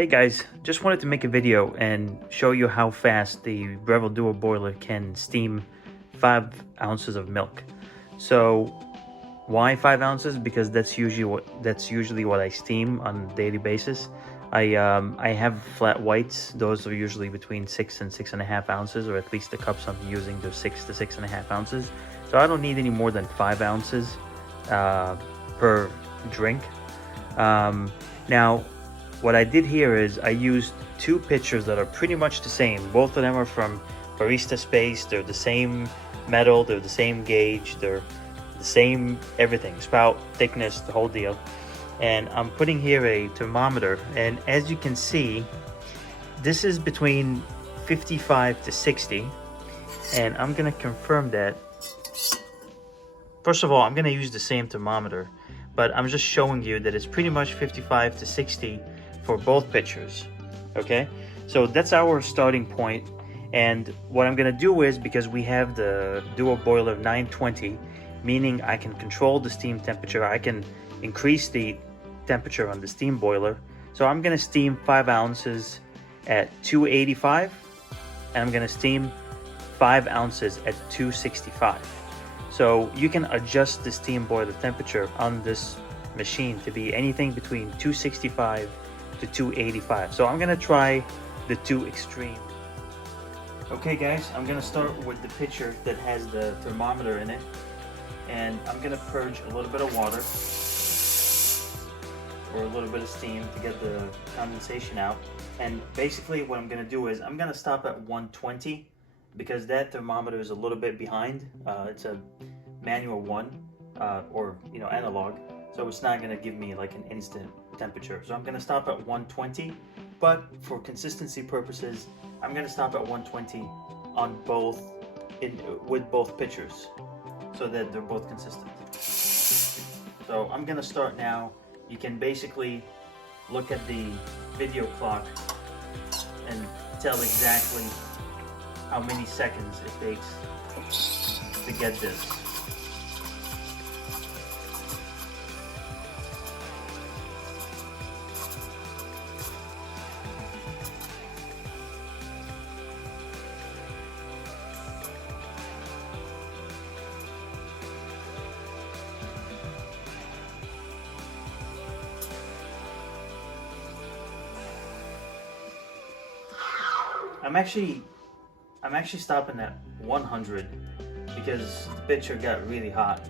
Hey guys, just wanted to make a video and show you how fast the Breville Dual Boiler can steam 5 ounces of milk. So why 5 ounces? Because that's usually what I steam on a daily basis. I have flat whites. Those are usually between 6 and 6.5 ounces, or at least the cups I'm using, they're 6 to 6.5 ounces. So I don't need any more than 5 ounces per drink. Now, what I did here is I used 2 pitchers that are pretty much the same. Both of them are from Barista Space. They're the same metal, they're the same gauge, they're the same everything, spout, thickness, the whole deal. And I'm putting here a thermometer, and as you can see, this is between 55 to 60, and I'm gonna confirm that. First of all, I'm gonna use the same thermometer, but I'm just showing you that it's pretty much 55 to 60 for both pitchers. Okay, so that's our starting point. And what I'm gonna do is, because we have the dual boiler 920, meaning I can control the steam temperature, I can increase the temperature on the steam boiler. So I'm gonna steam 5 ounces at 285, and I'm gonna steam 5 ounces at 265. So you can adjust the steam boiler temperature on this machine to be anything between 265 to 285. So I'm gonna try the 2 extreme. Okay guys, I'm gonna start with the pitcher that has the thermometer in it, and I'm gonna purge a little bit of water or a little bit of steam to get the condensation out. And basically what I'm gonna do is I'm gonna stop at 120 because that thermometer is a little bit behind. It's a manual one, or analog, so it's not gonna give me like an instant temperature. So I'm gonna stop at 120, but for consistency purposes, I'm gonna stop at 120 on both, with both pitchers, so that they're both consistent. So I'm gonna start now. You can basically look at the video clock and tell exactly how many seconds it takes to get this. I'm actually stopping at 100 because the pitcher got really hot.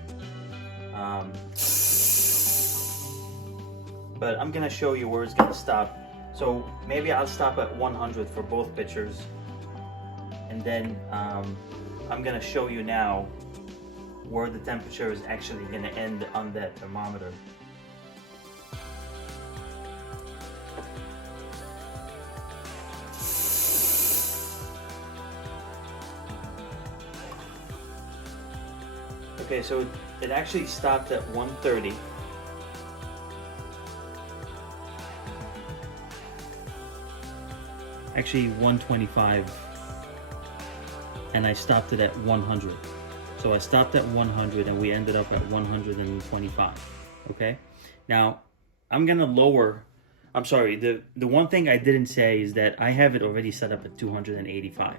But I'm gonna show you where it's gonna stop. So maybe I'll stop at 100 for both pitchers, and then I'm gonna show you now where the temperature is actually gonna end on that thermometer. Okay, so it actually stopped at 130. Actually 125, and I stopped it at 100. So I stopped at 100 and we ended up at 125. Okay, now I'm gonna lower, I'm sorry, the one thing I didn't say is that I have it already set up at 285.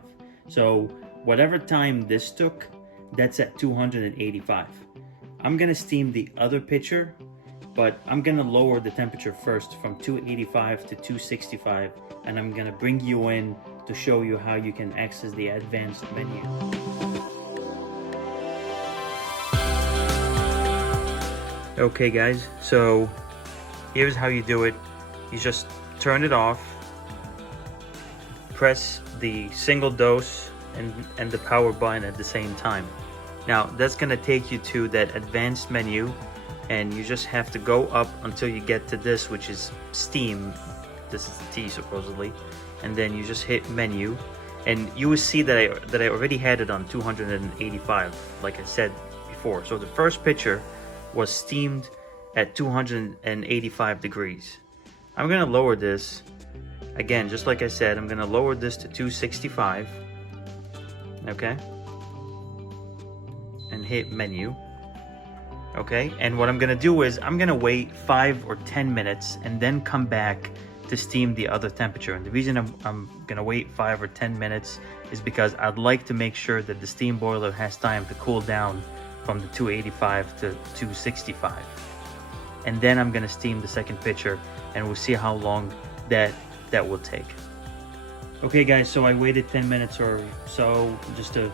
So whatever time this took, that's at 285. I'm gonna steam the other pitcher, but I'm gonna lower the temperature first from 285 to 265, and I'm gonna bring you in to show you how you can access the advanced menu. Okay guys, so here's how you do it. You just turn it off, press the single dose and the power button at the same time. Now that's gonna take you to that advanced menu, and you just have to go up until you get to this, which is steam. This is the T supposedly, and then you just hit menu, and you will see that I already had it on 285, like I said before. So the first pitcher was steamed at 285 degrees. I'm gonna lower this again, just like I said. I'm gonna lower this to 265. Okay, and hit menu. Okay, and what I'm gonna do is I'm gonna wait 5 or 10 minutes and then come back to steam the other temperature. And the reason I'm gonna wait 5 or 10 minutes is because I'd like to make sure that the steam boiler has time to cool down from the 285 to 265. And then I'm gonna steam the second pitcher, and we'll see how long that will take. Okay guys, so I waited 10 minutes or so just to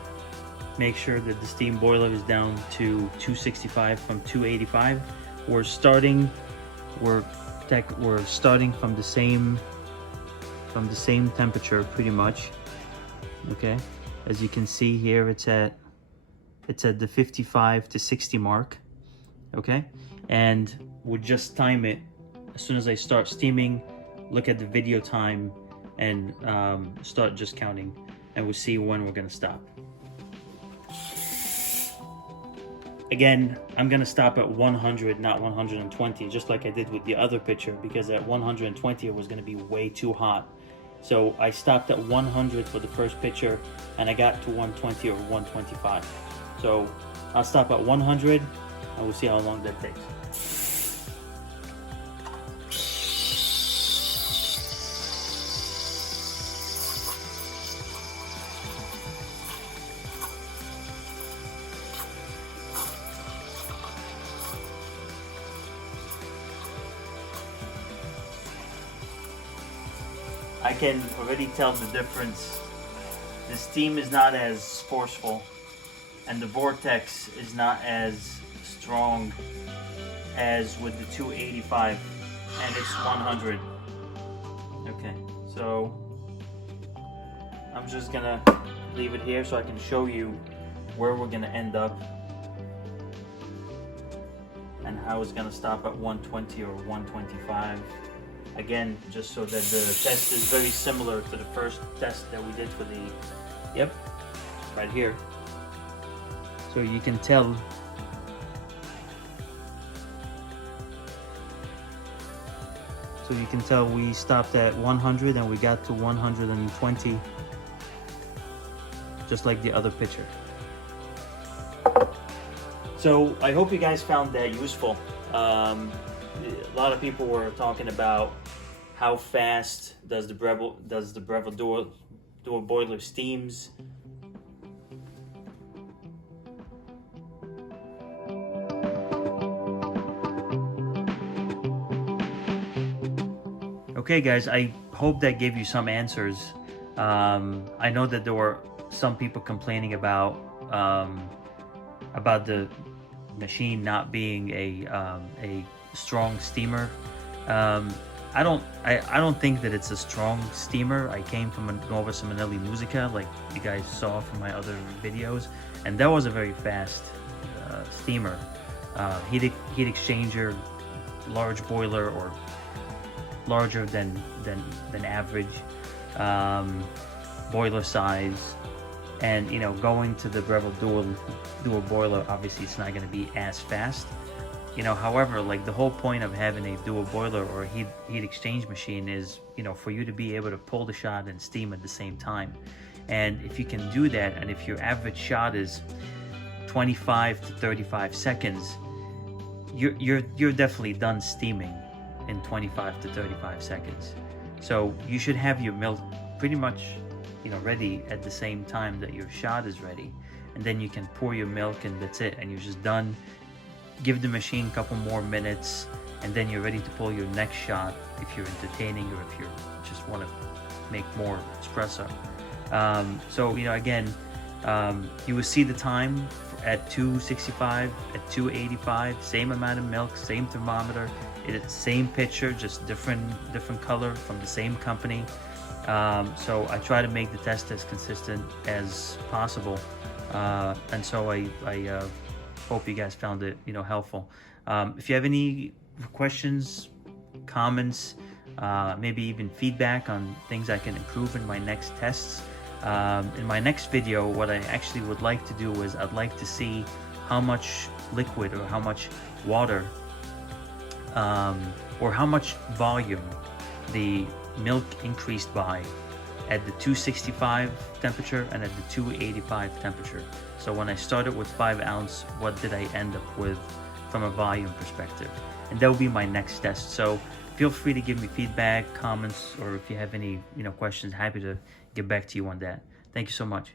make sure that the steam boiler is down to 265 from 285. We're starting from the same temperature pretty much. Okay, as you can see here, it's at the 55 to 60 mark. Okay, and we'll just time it as soon as I start steaming. Look at the video time and start just counting, and we'll see when we're gonna stop. Again, I'm gonna stop at 100, not 120, just like I did with the other pitcher, because at 120 it was gonna be way too hot. So I stopped at 100 for the first pitcher, and I got to 120 or 125. So I'll stop at 100, and we'll see how long that takes. I can already tell the difference. The steam is not as forceful, and the vortex is not as strong as with the 285, and it's 100. Okay, so I'm just gonna leave it here so I can show you where we're gonna end up and how it's gonna stop at 120 or 125. Again, just so that the test is very similar to the first test that we did for the, yep, right here. So you can tell. So you can tell we stopped at 100 and we got to 120, just like the other pitcher. So I hope you guys found that useful. A lot of people were talking about how fast does the Breville Dual Boiler steams. Okay guys, I hope that gave you some answers. I know that there were some people complaining about the machine not being a strong steamer. I don't think that it's a strong steamer. I came from a Nuova Simonelli Musica, like you guys saw from my other videos, and that was a very fast steamer. Heat exchanger, large boiler, or larger than average boiler size, and you know, going to the Breville Dual Boiler, obviously it's not going to be as fast. You know, however, like the whole point of having a dual boiler or a heat exchange machine is, you know, for you to be able to pull the shot and steam at the same time. And if you can do that, and if your average shot is 25 to 35 seconds, you're definitely done steaming in 25 to 35 seconds. So you should have your milk pretty much, you know, ready at the same time that your shot is ready, and then you can pour your milk and that's it, and you're just done. Give the machine a couple more minutes, and then you're ready to pull your next shot if you're entertaining or if you just want to make more espresso. So, you know, again, you will see the time at 265, at 285, same amount of milk, same thermometer, it's same pitcher, just different color from the same company. So I try to make the test as consistent as possible, and so I hope you guys found it, you know, helpful. If you have any questions, comments, maybe even feedback on things I can improve in my next tests, in my next video, what I actually would like to do is I'd like to see how much liquid or how much water or how much volume the milk increased by at the 265 temperature and at the 285 temperature. So when I started with 5 ounce, what did I end up with from a volume perspective? And that will be my next test. So feel free to give me feedback, comments, or if you have any questions, happy to get back to you on that. Thank you so much.